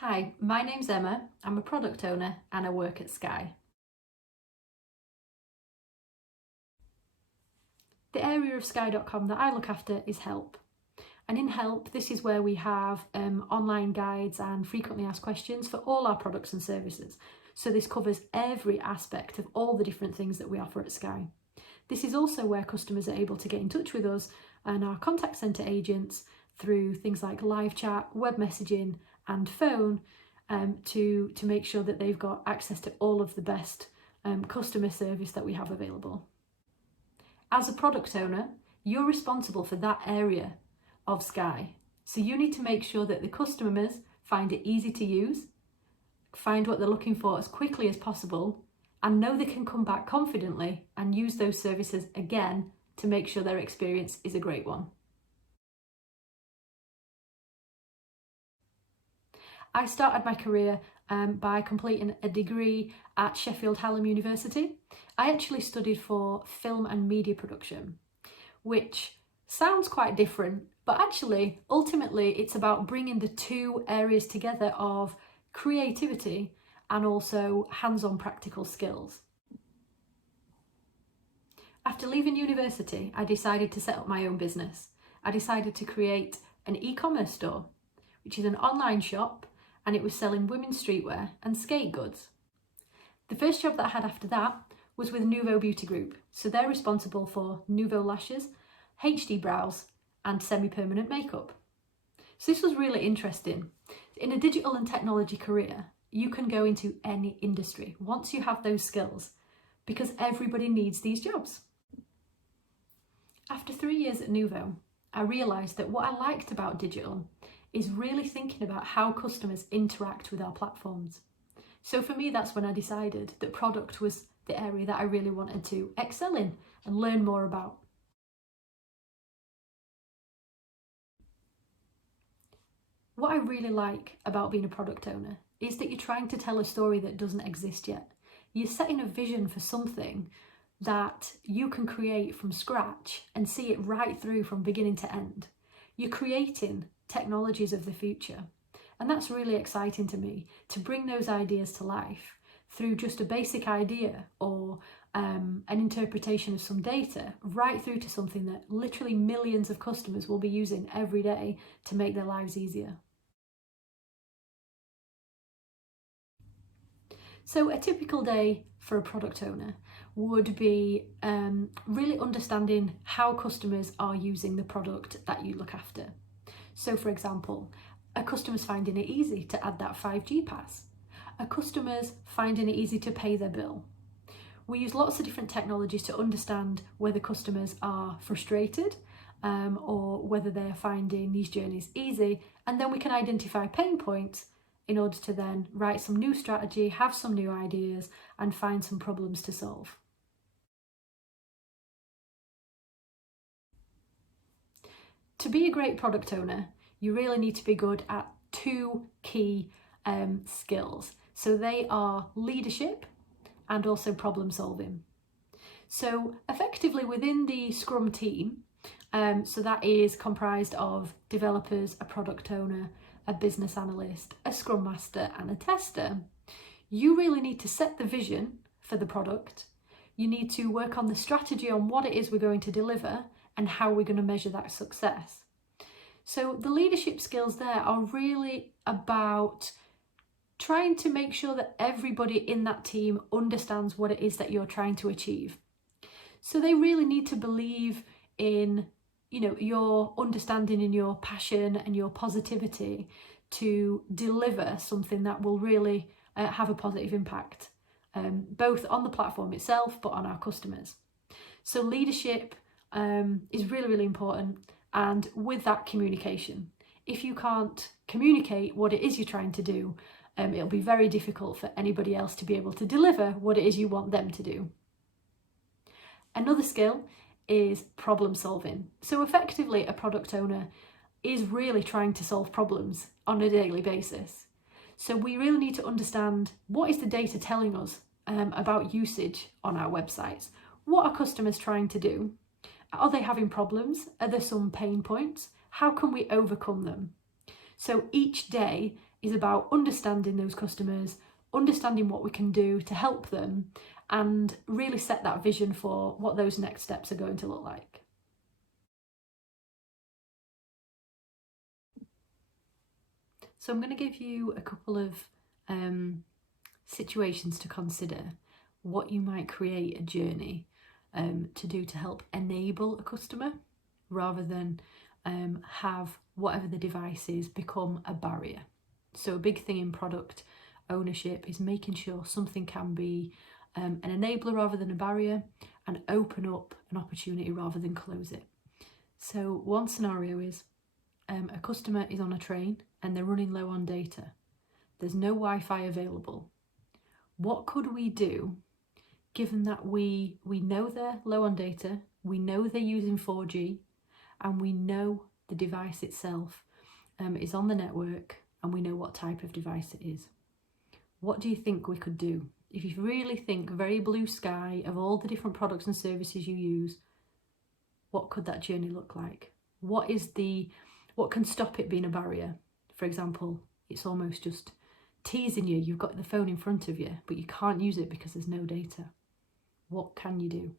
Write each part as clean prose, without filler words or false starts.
Hi, my name's Emma. I'm a product owner and I work at Sky. The area of Sky.com that I look after is Help. And in Help, this is where we have online guides and frequently asked questions for all our products and services. So this covers every aspect of all the different things that we offer at Sky. This is also where customers are able to get in touch with us and our contact centre agents through things like live chat, web messaging and phone to make sure that they've got access to all of the best customer service that we have available. As a product owner, you're responsible for that area of Sky. So you need to make sure that the customers find it easy to use, find what they're looking for as quickly as possible, and know they can come back confidently and use those services again to make sure their experience is a great one. I started my career by completing a degree at Sheffield University. I actually studied for film and media production, which sounds quite different, but actually, ultimately, it's about bringing the two areas together of creativity and also hands-on practical skills. After leaving university, I decided to set up my own business. I decided to create an e-commerce store, which is an online shop, and it was selling women's streetwear and skate goods. The first job that I had after that was with Nouveau Beauty Group. So they're responsible for Nouveau lashes, HD brows and semi-permanent makeup. So this was really interesting. In a digital and technology career, you can go into any industry once you have those skills because everybody needs these jobs. After 3 years at Nouveau, I realised that what I liked about digital is really thinking about how customers interact with our platforms. So for me, that's when I decided that product was the area that I really wanted to excel in and learn more about. What I really like about being a product owner is that you're trying to tell a story that doesn't exist yet. You're setting a vision for something that you can create from scratch and see it right through from beginning to end. You're creating technologies of the future. And that's really exciting to me, to bring those ideas to life through just a basic idea or an interpretation of some data, right through to something that literally millions of customers will be using every day to make their lives easier. So a typical day for a product owner would be really understanding how customers are using the product that you look after. So for example, a customer's finding it easy to add that 5G pass. A customer's finding it easy to pay their bill. We use lots of different technologies to understand whether customers are frustrated or whether they're finding these journeys easy, and then we can identify pain points in order to then write some new strategy, have some new ideas, and find some problems to solve. To be a great product owner, you really need to be good at two key skills. So they are leadership and also problem solving. So effectively within the Scrum team, so that is comprised of developers, a product owner, a business analyst, a Scrum master and a tester, you really need to set the vision for the product. You need to work on the strategy on what it is we're going to deliver and how we're going to measure that success. So the leadership skills there are really about trying to make sure that everybody in that team understands what it is that you're trying to achieve. So they really need to believe in, your understanding and your passion and your positivity to deliver something that will really have a positive impact, both on the platform itself, but on our customers. So leadership is really, really important. And with that, communication. If you can't communicate what it is you're trying to do, it'll be very difficult for anybody else to be able to deliver what it is you want them to do. Another skill is problem solving. So effectively, a product owner is really trying to solve problems on a daily basis. So we really need to understand what is the data telling us about usage on our websites. What are customers trying to do? Are they having problems? Are there some pain points? How can we overcome them? So each day is about understanding those customers, understanding what we can do to help them, and really set that vision for what those next steps are going to look like. So I'm going to give you a couple of situations to consider what you might create a journey to do to help enable a customer rather than have whatever the device is become a barrier. So a big thing in product ownership is making sure something can be an enabler rather than a barrier, and open up an opportunity rather than close it. So one scenario is a customer is on a train and they're running low on data. There's no Wi-Fi available. What could we do, given that we know they're low on data, we know they're using 4G, and we know the device itself is on the network, and we know what type of device it is? What do you think we could do? If you really think very blue sky of all the different products and services you use, what could that journey look like? What can stop it being a barrier? For example, it's almost just teasing you. You've got the phone in front of you, but you can't use it because there's no data. What can you do?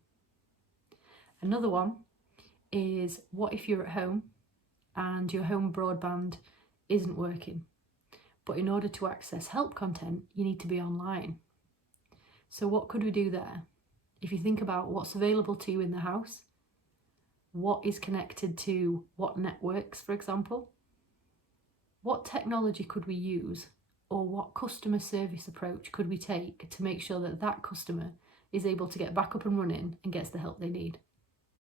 Another one is, what if you're at home and your home broadband isn't working, but in order to access help content, you need to be online? So what could we do there? If you think about what's available to you in the house, what is connected to what networks, for example, what technology could we use, or what customer service approach could we take to make sure that that customer is able to get back up and running and gets the help they need?